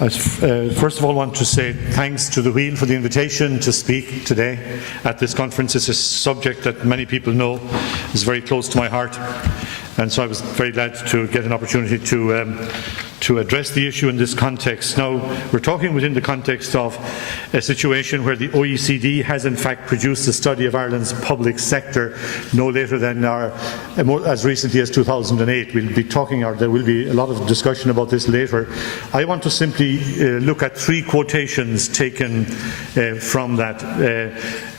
I first of all want to say thanks to the Wheel for the invitation to speak today at this conference. It's a subject that many people know is very close to my heart, and so I was very glad to get an opportunity to address the issue in this context. Now, we're talking within the context of a situation where the OECD has in fact produced a study of Ireland's public sector no later than as recently as 2008. We'll be talking, or there will be a lot of discussion about this later. I want to simply look at three quotations taken from that,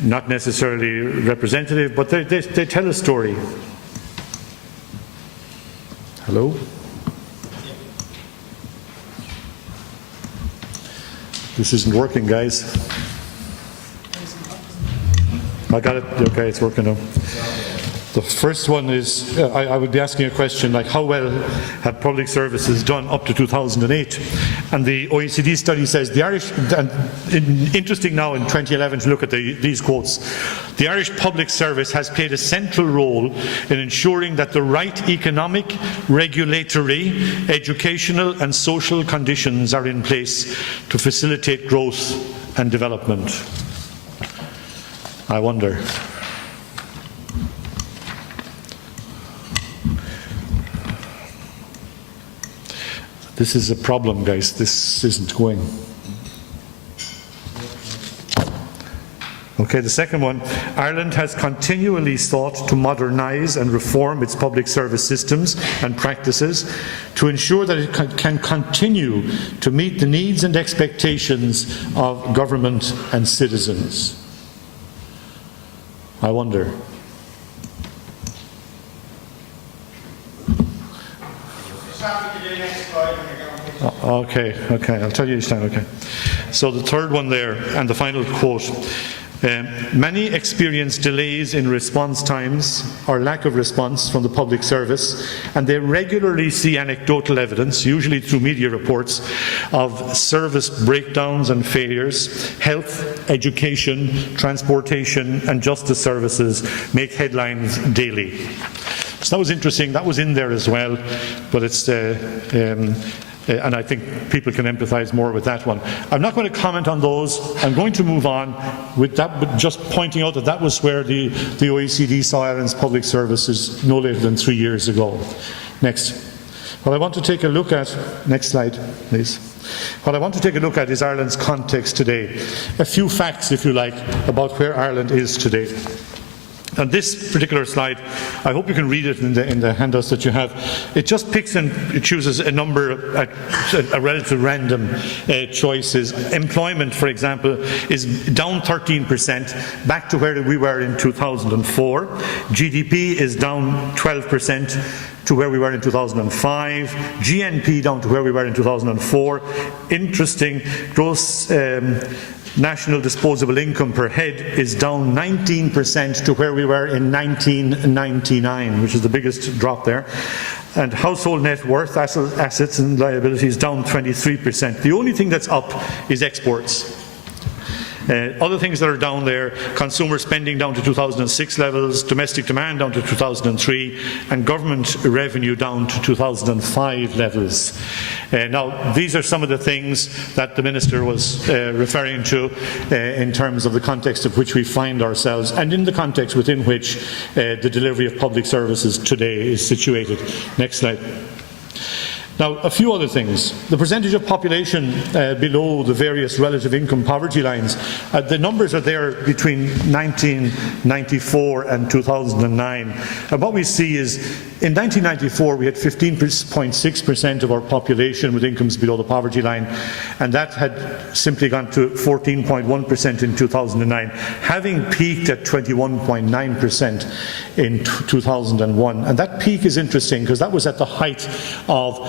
not necessarily representative, but they tell a story. Hello? This isn't working, guys. I got it. Okay, it's working now. The first one is, I would be asking a question like, how well have public services done up to 2008? And the OECD study says the Irish, and interesting now in 2011 to look at these quotes, the Irish public service has played a central role in ensuring that the right economic, regulatory, educational and social conditions are in place to facilitate growth and development. I wonder. This is a problem, guys. This isn't going. Okay, the second one. Ireland has continually sought to modernise and reform its public service systems and practices to ensure that it can continue to meet the needs and expectations of government and citizens. I wonder. Okay, I'll tell you each time, okay. So the third one there, and the final quote. Many experience delays in response times or lack of response from the public service, and they regularly see anecdotal evidence, usually through media reports, of service breakdowns and failures. Health, education, transportation and justice services make headlines daily. So that was interesting. That was in there as well, but it's and I think people can empathise more with that one. I'm not going to comment on those. I'm going to move on with that, but just pointing out that that was where the OECD saw Ireland's public services no later than 3 years ago. Next. What I want to take a look at, next slide, please. What I want to take a look at is Ireland's context today. A few facts, if you like, about where Ireland is today. And this particular slide, I hope you can read it in the handouts that you have. It just picks and it chooses a number, a relative random choices. Employment, for example, is down 13%, back to where we were in 2004. GDP is down 12% to where we were in 2005. GNP down to where we were in 2004. Interesting, gross national disposable income per head is down 19% to where we were in 1999, which is the biggest drop there. And household net worth, assets and liabilities, down 23%. The only thing that's up is exports. Other things that are down there, consumer spending down to 2006 levels, domestic demand down to 2003, and government revenue down to 2005 levels. Now, these are some of the things that the Minister was referring to in terms of the context of which we find ourselves and in the context within which the delivery of public services today is situated. Next slide. Now, a few other things. The percentage of population below the various relative income poverty lines, the numbers are there between 1994 and 2009. And what we see is, in 1994 we had 15.6% of our population with incomes below the poverty line, and that had simply gone to 14.1% in 2009, having peaked at 21.9% in 2001. And that peak is interesting because that was at the height of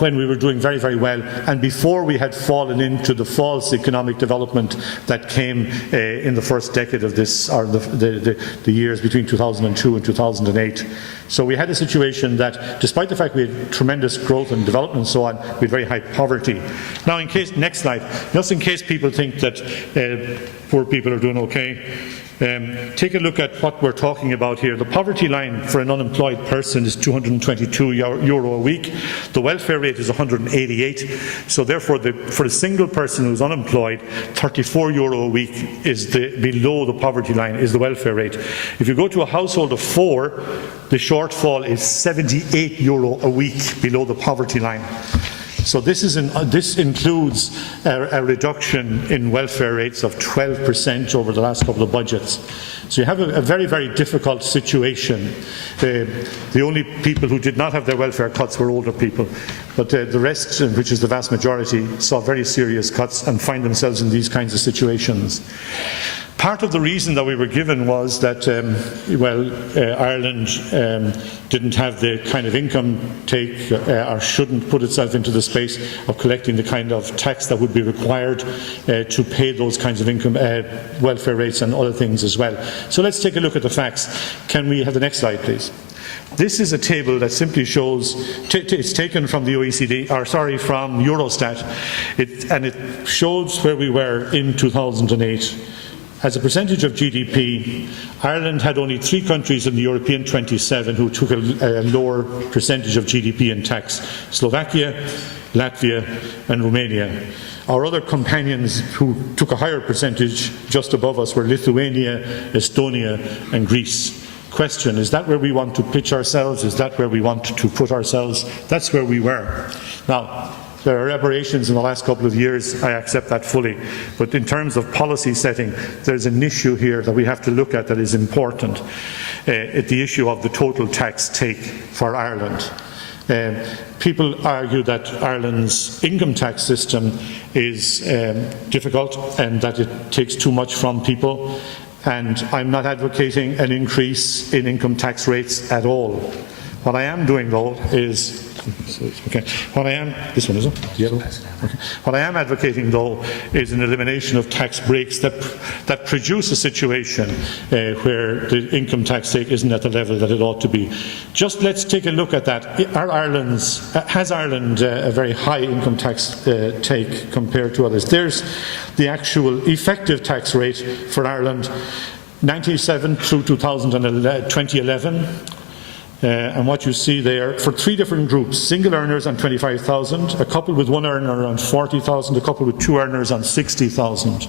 when we were doing very, very well, and before we had fallen into the false economic development that came in the first decade of this, or the years between 2002 and 2008. So we had a situation that, despite the fact we had tremendous growth and development and so on, we had very high poverty. Now, in case, next slide, just in case people think that poor people are doing okay, Take a look at what we're talking about here. The poverty line for an unemployed person is €222 a week. The welfare rate is 188. So therefore, for a single person who's unemployed, €34 a week is below the poverty line is the welfare rate. If you go to a household of 4, the shortfall is €78 a week below the poverty line. So this includes a reduction in welfare rates of 12% over the last couple of budgets. So you have a very, very difficult situation. The only people who did not have their welfare cuts were older people, but the rest, which is the vast majority, saw very serious cuts and find themselves in these kinds of situations. Part of the reason that we were given was that, Ireland didn't have the kind of income take or shouldn't put itself into the space of collecting the kind of tax that would be required to pay those kinds of income, welfare rates and other things as well. So let's take a look at the facts. Can we have the next slide, please? This is a table that simply shows, it's taken from the OECD, or sorry, from Eurostat, and it shows where we were in 2008. As a percentage of GDP, Ireland had only 3 countries in the European 27 who took a lower percentage of GDP in tax: Slovakia, Latvia and Romania. Our other companions who took a higher percentage just above us were Lithuania, Estonia and Greece. Question, is that where we want to pitch ourselves? Is that where we want to put ourselves? That's where we were. Now, there are aberrations in the last couple of years, I accept that fully. But in terms of policy setting, there's an issue here that we have to look at that is important. It's the issue of the total tax take for Ireland. People argue that Ireland's income tax system is difficult and that it takes too much from people. And I'm not advocating an increase in income tax rates at all. What I am doing, though, is What I am advocating, though, is an elimination of tax breaks that produce a situation where the income tax take isn't at the level that it ought to be. Just let's take a look at that. Has Ireland a very high income tax take compared to others? There's the actual effective tax rate for Ireland, 1997 through 2011. And what you see there, for 3 different groups: single earners on 25,000, a couple with 1 earner on 40,000, a couple with 2 earners on 60,000.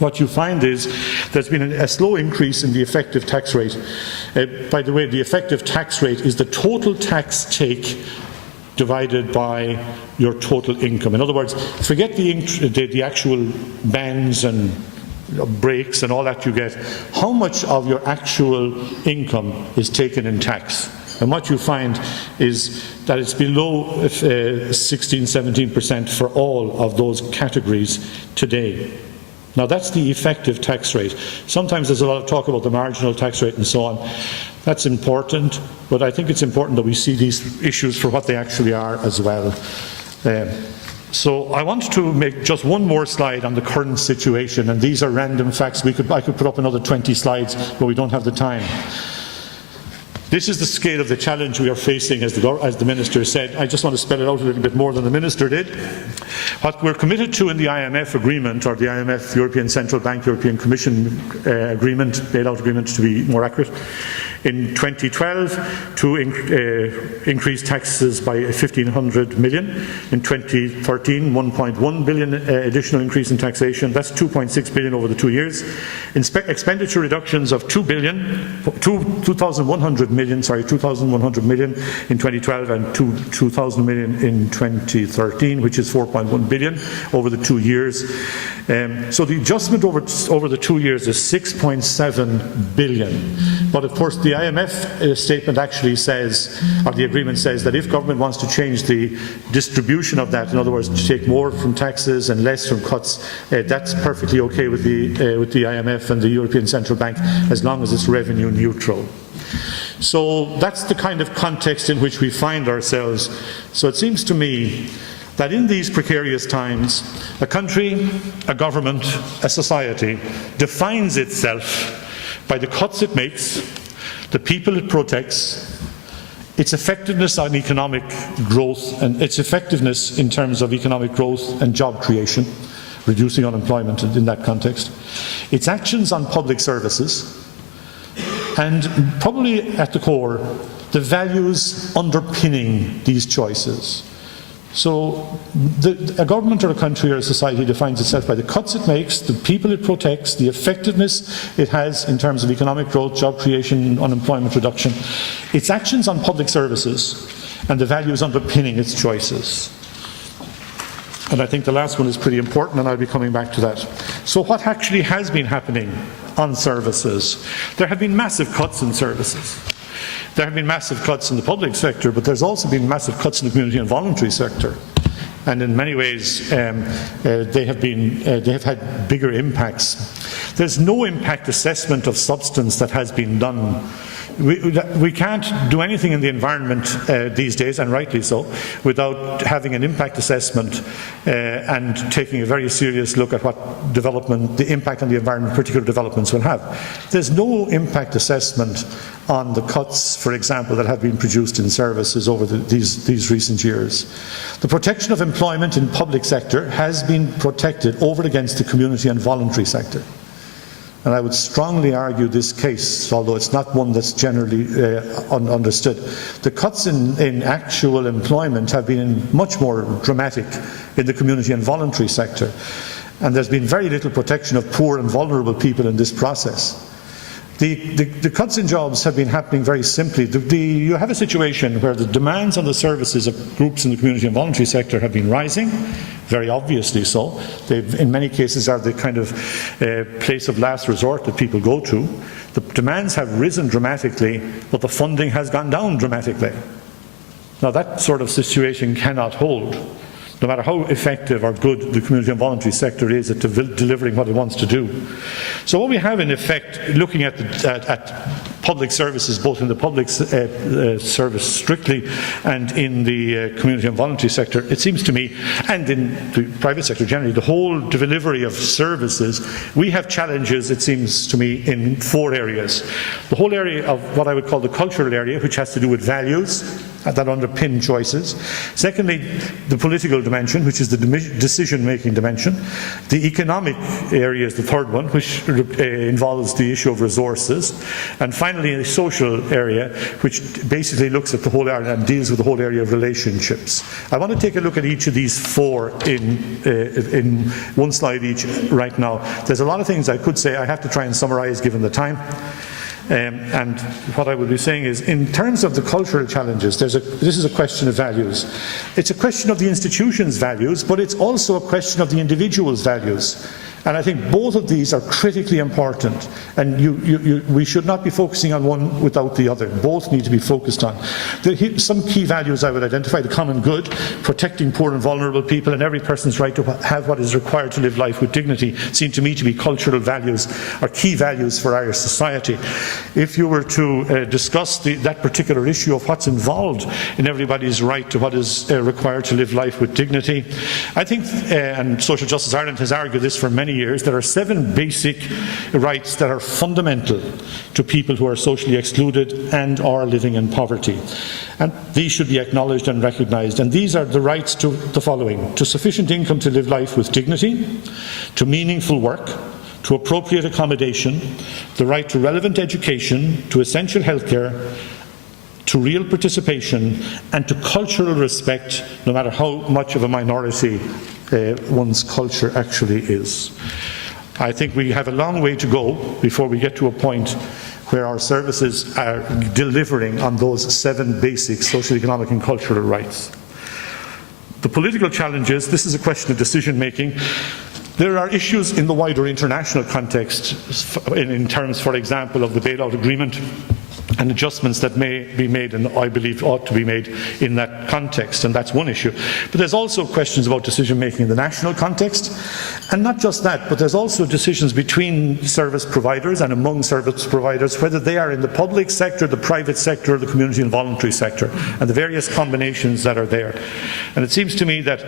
What you find is there's been a slow increase in the effective tax rate. By the way, the effective tax rate is the total tax take divided by your total income. In other words, forget the actual bans and breaks and all that you get. How much of your actual income is taken in tax? And what you find is that it's below 16–17% for all of those categories today. Now that's the effective tax rate. Sometimes there's a lot of talk about the marginal tax rate and so on. That's important, but I think it's important that we see these issues for what they actually are as well. So I want to make just one more slide on the current situation, and these are random facts. I could put up another 20 slides, but we don't have the time. This is the scale of the challenge we are facing, as the Minister said. I just want to spell it out a little bit more than the Minister did. What we're committed to in the IMF agreement, or the IMF, European Central Bank, European Commission agreement, bailout agreement to be more accurate, in 2012 to increase taxes by 1,500 million. In 2013, 1.1 billion additional increase in taxation. That's 2.6 billion over the 2 years. Expenditure reductions of 2,100 million in 2012 and 2,000 million in 2013, which is 4.1 billion over the 2 years. So the adjustment over the 2 years is 6.7 billion. But of course, the IMF statement actually says, or the agreement says, that if government wants to change the distribution of that, in other words, to take more from taxes and less from cuts, that's perfectly okay with the IMF and the European Central Bank, as long as it's revenue neutral. So that's the kind of context in which we find ourselves. So it seems to me that in these precarious times, a country, a government, a society defines itself by the cuts it makes, the people it protects, its effectiveness on economic growth and its effectiveness in terms of economic growth and job creation, reducing unemployment in that context, It's actions on public services, and probably at the core, the values underpinning these choices. So a government or a country or a society defines itself by the cuts it makes, the people it protects, the effectiveness it has in terms of economic growth, job creation, unemployment reduction. Its actions on public services and the values underpinning its choices. And I think the last one is pretty important, and I'll be coming back to that. So what actually has been happening on services? There have been massive cuts in services. There have been massive cuts in the public sector, but there's also been massive cuts in the community and voluntary sector. And in many ways, they have had bigger impacts. There's no impact assessment of substance that has been done. We can't do anything in the environment these days, and rightly so, without having an impact assessment and taking a very serious look at what development, the impact on the environment particular developments will have. There's no impact assessment on the cuts, for example, that have been produced in services over these recent years. The protection of employment in public sector has been protected over against the community and voluntary sector. And I would strongly argue this case, although it's not one that's generally understood. The cuts in actual employment have been much more dramatic in the community and voluntary sector. And there's been very little protection of poor and vulnerable people in this process. The cuts in jobs have been happening very simply. You have a situation where the demands on the services of groups in the community and voluntary sector have been rising, very obviously so. They, in many cases, are the kind of place of last resort that people go to. The demands have risen dramatically, but the funding has gone down dramatically. Now, that sort of situation cannot hold, no matter how effective or good the community and voluntary sector is at delivering what it wants to do. So what we have in effect, looking at public services, both in the public service strictly and in the community and voluntary sector, it seems to me, and in the private sector generally, the whole delivery of services, we have challenges, it seems to me, in 4 areas. The whole area of what I would call the cultural area, which has to do with values that underpin choices. Secondly, the political dimension, which is the decision-making dimension. The economic area is the third one, which involves the issue of resources. And finally, the social area, which basically looks at the whole area and deals with the whole area of relationships. I want to take a look at each of these 4 in one slide each right now. There's a lot of things I could say. I have to try and summarize given the time. And what I would be saying is, in terms of the cultural challenges, this is a question of values. It's a question of the institution's values, but it's also a question of the individual's values. And I think both of these are critically important, and we should not be focusing on one without the other. Both need to be focused on. Some key values I would identify: the common good, protecting poor and vulnerable people, and every person's right to have what is required to live life with dignity, seem to me to be cultural values, or key values for our society. If you were to discuss that particular issue of what's involved in everybody's right to what is required to live life with dignity, I think, and Social Justice Ireland has argued this for many years, there are 7 basic rights that are fundamental to people who are socially excluded and are living in poverty. And these should be acknowledged and recognised. And these are the rights to the following: to sufficient income to live life with dignity, to meaningful work, to appropriate accommodation, the right to relevant education, to essential healthcare, to real participation, and to cultural respect, no matter how much of a minority one's culture actually is. I think we have a long way to go before we get to a point where our services are delivering on those 7 basic social, economic and cultural rights. The political challenges, this is a question of decision making. There are issues in the wider international context in terms, for example, of the bailout agreement and adjustments that may be made, and I believe ought to be made in that context, and that's one issue. But there's also questions about decision making in the national context, and not just that, but there's also decisions between service providers and among service providers, whether they are in the public sector, the private sector, or the community and voluntary sector, and the various combinations that are there. And it seems to me that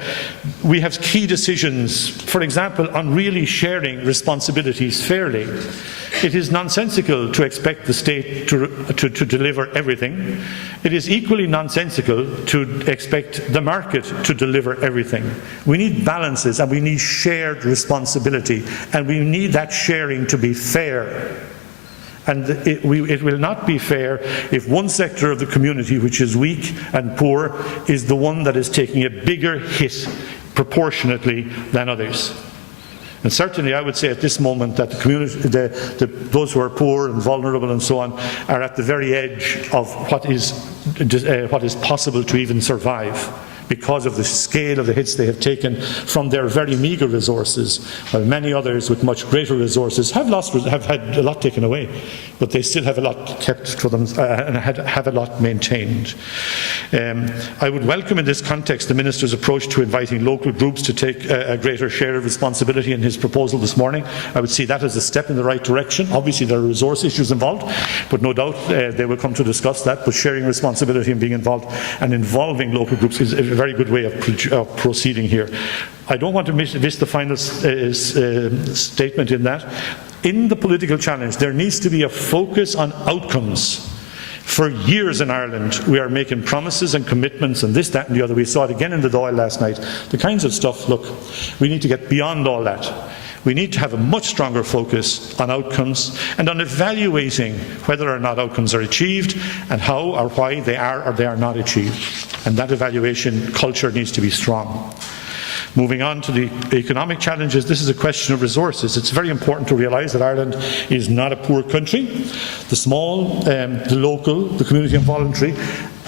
we have key decisions, for example, on really sharing responsibilities fairly. It is nonsensical to expect the state to deliver everything. It is equally nonsensical to expect the market to deliver everything. We need balances, and we need shared responsibility, and we need that sharing to be fair. And it will not be fair if one sector of the community, which is weak and poor, is the one that is taking a bigger hit proportionately than others. And certainly I would say at this moment that the community, those who are poor and vulnerable and so on, are at the very edge of what is possible to even survive, because of the scale of the hits they have taken from their very meagre resources, while many others with much greater resources have had a lot taken away, but they still have a lot kept for them and have a lot maintained. I would welcome in this context the Minister's approach to inviting local groups to take a greater share of responsibility in his proposal this morning. I would see that as a step in the right direction. Obviously there are resource issues involved, but no doubt they will come to discuss that. But sharing responsibility and being involved and involving local groups is a very good way of proceeding here. I don't want to miss the final statement in that. In the political challenge, there needs to be a focus on outcomes. For years in Ireland, we are making promises and commitments and this, that and the other. We saw it again in the Dáil last night. The kinds of stuff, look, we need to get beyond all that. We need to have a much stronger focus on outcomes and on evaluating whether or not outcomes are achieved and how or why they are or they are not achieved. And that evaluation culture needs to be strong. Moving on to the economic challenges, this is a question of resources. It's very important to realise that Ireland is not a poor country. The small, the local, the community and voluntary,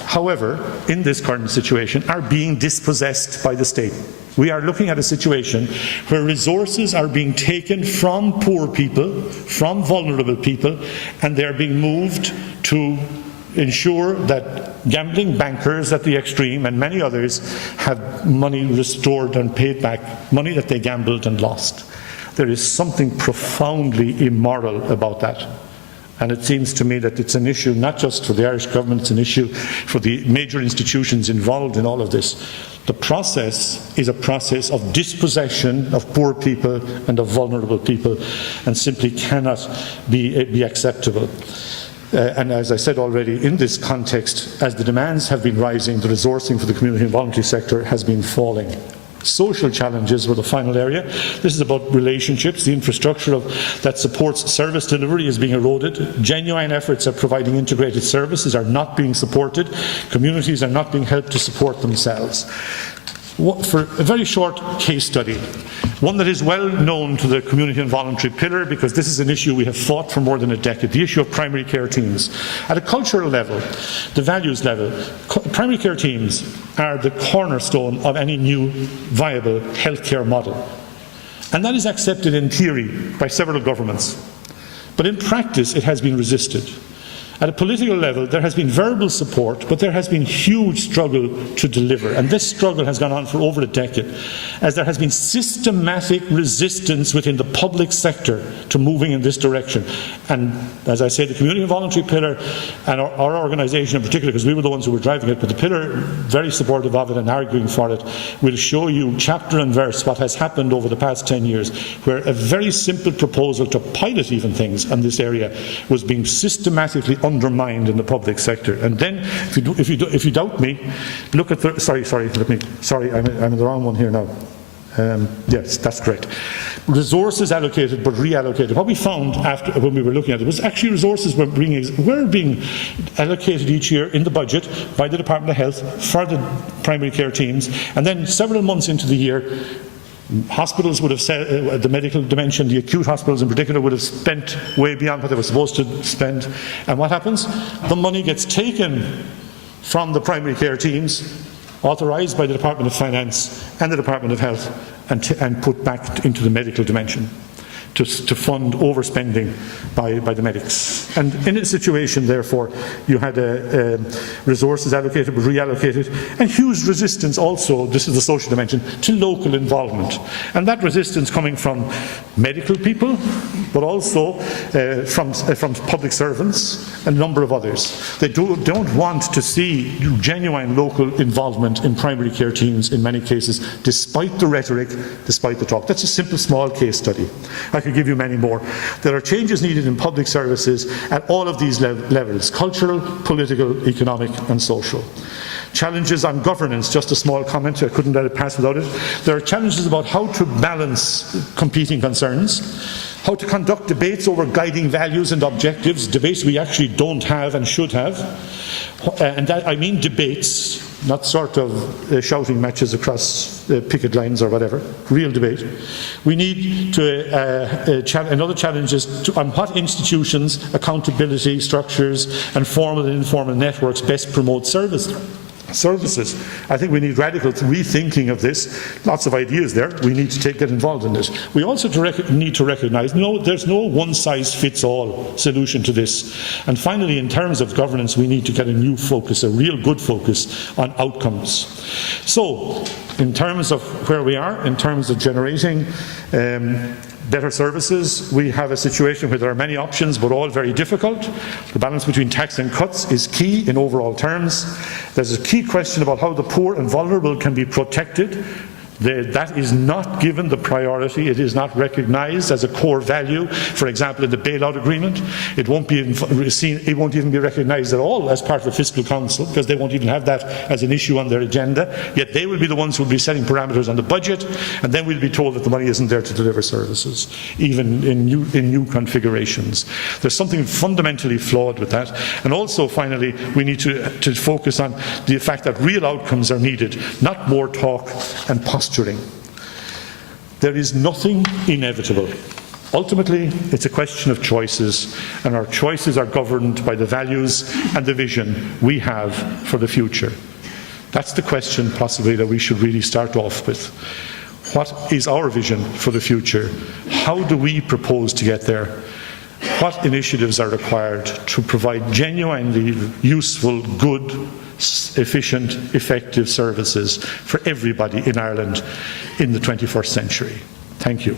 however, in this current situation, are being dispossessed by the state. We are looking at a situation where resources are being taken from poor people, from vulnerable people, and they are being moved to ensure that gambling bankers at the extreme and many others have money restored and paid back, money that they gambled and lost. There is something profoundly immoral about that. And it seems to me that it's an issue not just for the Irish government, it's an issue for the major institutions involved in all of this. The process is a process of dispossession of poor people and of vulnerable people, and simply cannot be acceptable. And as I said already, in this context, as the demands have been rising, the resourcing for the community and voluntary sector has been falling. Social challenges were the final area. This is about relationships. The infrastructure that supports service delivery is being eroded. Genuine efforts at providing integrated services are not being supported. Communities are not being helped to support themselves. For a very short case study, one that is well known to the community and voluntary pillar, because this is an issue we have fought for more than a decade, the issue of primary care teams. At a cultural level, the values level, primary care teams are the cornerstone of any new viable healthcare model. And that is accepted in theory by several governments. But in practice, it has been resisted. At a political level, there has been verbal support, but there has been huge struggle to deliver. And this struggle has gone on for over a decade, as there has been systematic resistance within the public sector to moving in this direction. And as I say, the community and voluntary pillar, and our organisation in particular, because we were the ones who were driving it, but the pillar, very supportive of it and arguing for it, will show you chapter and verse what has happened over the past 10 years, where a very simple proposal to pilot even things in this area was being systematically undermined in the public sector. And then, if you doubt me, look at the I'm in the wrong one here now. Yes, that's correct. Resources allocated but reallocated. What we found after when we were looking at it was actually resources were being allocated each year in the budget by the Department of Health for the primary care teams, and then several months into the year, hospitals would have said, the medical dimension, the acute hospitals in particular, would have spent way beyond what they were supposed to spend. And what happens? The money gets taken from the primary care teams, authorised by the Department of Finance and the Department of Health, and put back into the medical dimension to fund overspending by the medics. And in a situation, therefore, you had resources allocated but reallocated, and huge resistance also, this is the social dimension, to local involvement. And that resistance coming from medical people, but also from public servants and a number of others. They don't want to see genuine local involvement in primary care teams in many cases, despite the rhetoric, despite the talk. That's a simple, small case study. I could could give you many more. There are changes needed in public services at all of these levels: cultural, political, economic and social. Challenges on governance, just a small comment, I couldn't let it pass without it. There are challenges about how to balance competing concerns, how to conduct debates over guiding values and objectives, debates we actually don't have and should have. And that, I mean debates, not sort of shouting matches across picket lines or whatever, real debate. We need to, another challenge is on what institutions, accountability structures and formal and informal networks best promote services. I think we need radical rethinking of this. Lots of ideas there. We need to get involved in this. We also need to recognise there's no one-size-fits-all solution to this. And finally, in terms of governance, we need to get a new focus, a real good focus on outcomes. So, in terms of where we are, in terms of generating better services, we have a situation where there are many options, but all very difficult. The balance between tax and cuts is key in overall terms. There's a key question about how the poor and vulnerable can be protected. That is not given the priority. It is not recognised as a core value. For example, in the bailout agreement, it won't even be recognised at all as part of the Fiscal Council, because they won't even have that as an issue on their agenda. Yet they will be the ones who will be setting parameters on the budget, and then we'll be told that the money isn't there to deliver services, even in new configurations. There's something fundamentally flawed with that. And also, finally, we need to focus on the fact that real outcomes are needed, not more talk and posturing. There is nothing inevitable. Ultimately, it's a question of choices, and our choices are governed by the values and the vision we have for the future. That's the question, possibly, that we should really start off with. What is our vision for the future? How do we propose to get there? What initiatives are required to provide genuinely useful, good, efficient, effective services for everybody in Ireland in the 21st century? Thank you.